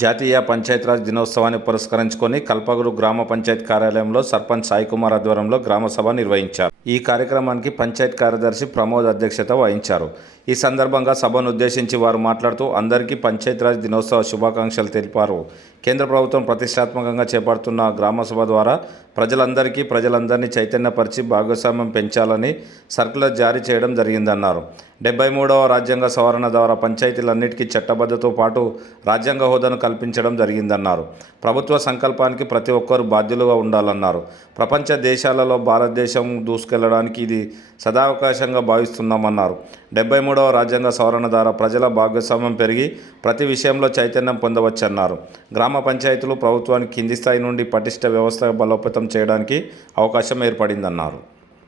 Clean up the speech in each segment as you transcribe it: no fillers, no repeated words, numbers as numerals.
జాతీయ పంచాయతీరాజ్ దినోత్సవాన్ని పురస్కరించుకొని కల్పగురు గ్రామ పంచాయతీ కార్యాలయంలో సర్పంచ్ సాయి కుమార్ ఆధ్వర్యంలో గ్రామ సభ నిర్వహించారు. ఈ కార్యక్రమానికి పంచాయతీ కార్యదర్శి ప్రమోద్ అధ్యక్షత వహించారు. ఈ సందర్భంగా సభను ఉద్దేశించి వారు మాట్లాడుతూ అందరికీ పంచాయతీరాజ్ దినోత్సవ శుభాకాంక్షలు తెలిపారు. కేంద్ర ప్రభుత్వం ప్రతిష్టాత్మకంగా చేపడుతున్న గ్రామ సభ ద్వారా ప్రజలందరినీ చైతన్యపరిచి భాగస్వామ్యం పెంచాలని సర్కులర్ జారీ చేయడం జరిగిందన్నారు. 73వ రాజ్యాంగ సవరణ ద్వారా పంచాయతీలన్నిటికీ చట్టబద్ధతతో పాటు రాజ్యాంగ హోదాను కల్పించడం జరిగిందన్నారు. ప్రభుత్వ సంకల్పానికి ప్రతి ఒక్కరూ బాధ్యులుగా ఉండాలన్నారు. ప్రపంచ దేశాలలో భారతదేశం దూసుకెళ్లడానికి ఇది సదావకాశంగా భావిస్తున్నామన్నారు. 73వ రాజ్యాంగ సవరణ ద్వారా ప్రజల భాగస్వామ్యం పెరిగి ప్రతి విషయంలో చైతన్యం పొందవచ్చన్నారు. గ్రామ పంచాయతీలు ప్రభుత్వానికి కింది స్థాయి నుండి పటిష్ట వ్యవస్థ బలోపేతం చేయడానికి అవకాశం ఏర్పడిందన్నారు.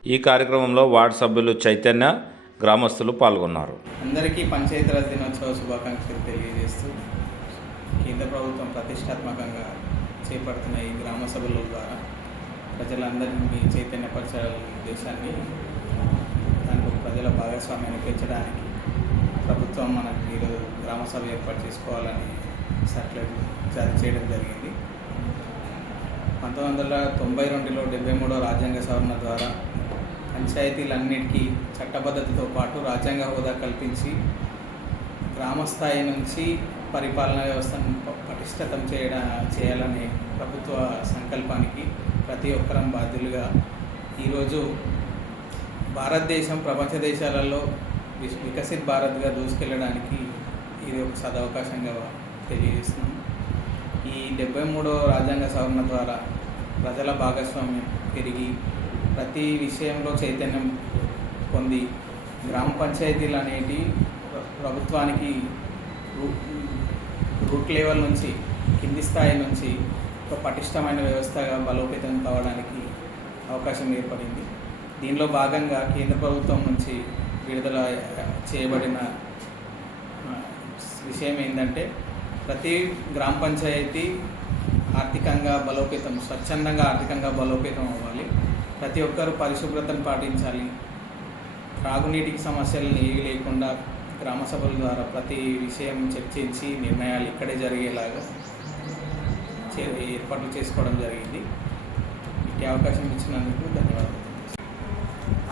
ఈ కార్యక్రమంలో వార్డు సభ్యులు చైతన్య, గ్రామస్తులు పాల్గొన్నారు. అందరికీ పంచాయతీరాజ్ దినోత్సవ శుభాకాంక్షలు తెలియజేస్తూ కేంద్ర ప్రభుత్వం ప్రతిష్టాత్మకంగా చేపడుతున్న ఈ గ్రామ సభల ద్వారా ప్రజలందరినీ చైతన్యపరచాలనే ఉద్దేశాన్ని, దాంట్లో ప్రజల భాగస్వామ్యాన్ని పెంచడానికి ప్రభుత్వం మనకు ఈరోజు గ్రామ సభ ఏర్పాటు చేసుకోవాలని సర్క్యులర్ జారీ చేయడం జరిగింది. 1992లో 73వ రాజ్యాంగ సవరణ ద్వారా పంచాయతీలన్నిటికీ చట్టబద్ధతతో పాటు రాజ్యాంగ హోదా కల్పించి గ్రామ స్థాయి నుంచి పరిపాలనా వ్యవస్థను పటిష్టతం చేయాలనే ప్రభుత్వ సంకల్పానికి ప్రతి ఒక్కరం బాధ్యులుగా ఈరోజు భారతదేశం ప్రపంచ దేశాలలో వికసిత్ భారత్గా దూసుకెళ్ళడానికి ఇది ఒక సదవకాశంగా తెలియజేస్తున్నాం. ఈ 73వ రాజ్యాంగ సవరణ ద్వారా ప్రజల భాగస్వామ్యం పెరిగి ప్రతి విషయంలో చైతన్యం పొంది గ్రామ పంచాయతీలు అనేటి ప్రభుత్వానికి రూట్ లెవెల్ నుంచి కింది స్థాయి నుంచి ఒక పటిష్టమైన వ్యవస్థగా బలోపేతం కావడానికి అవకాశం ఏర్పడింది. దీనిలో భాగంగా కేంద్ర ప్రభుత్వం నుంచి విడుదల చేయబడిన విషయం ఏంటంటే ప్రతి గ్రామ పంచాయతీ స్వచ్ఛందంగా ఆర్థికంగా బలోపేతం అవ్వాలి. ప్రతి ఒక్కరూ పరిశుభ్రతను పాటించాలి. త్రాగునీటికి సమస్యలను ఏవి లేకుండా గ్రామ సభల ద్వారా ప్రతి విషయం చర్చించి నిర్ణయాలు ఇక్కడే జరిగేలాగా ఏర్పాట్లు చేసుకోవడం జరిగింది. ఈ అవకాశం ఇచ్చినందుకు ధన్యవాదాలు.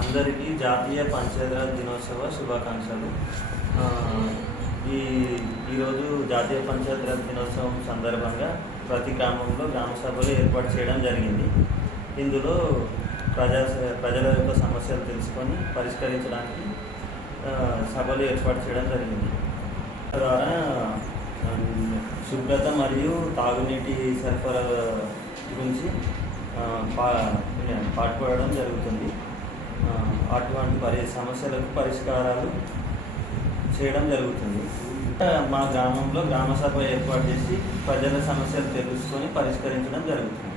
అందరికీ జాతీయ పంచాయతీరాజ్ దినోత్సవ శుభాకాంక్షలు. ఈరోజు జాతీయ పంచాయతీరాజ్ దినోత్సవం సందర్భంగా ప్రతి గ్రామంలో గ్రామ సభలు ఏర్పాటు చేయడం జరిగింది. ఇందులో ప్రజల యొక్క సమస్యలు తెలుసుకొని పరిష్కరించడానికి సభలు ఏర్పాటు చేయడం జరిగింది. ద్వారా శుభ్రత మరియు తాగునీటి సరఫరా గురించి పాటుపడడం జరుగుతుంది. అటువంటి సమస్యలకు పరిష్కారాలు చేయడం జరుగుతుంది. మా గ్రామంలో గ్రామ సభ ఏర్పాటు చేసి ప్రజల సమస్యలు తెలుసుకొని పరిష్కరించడం జరుగుతుంది.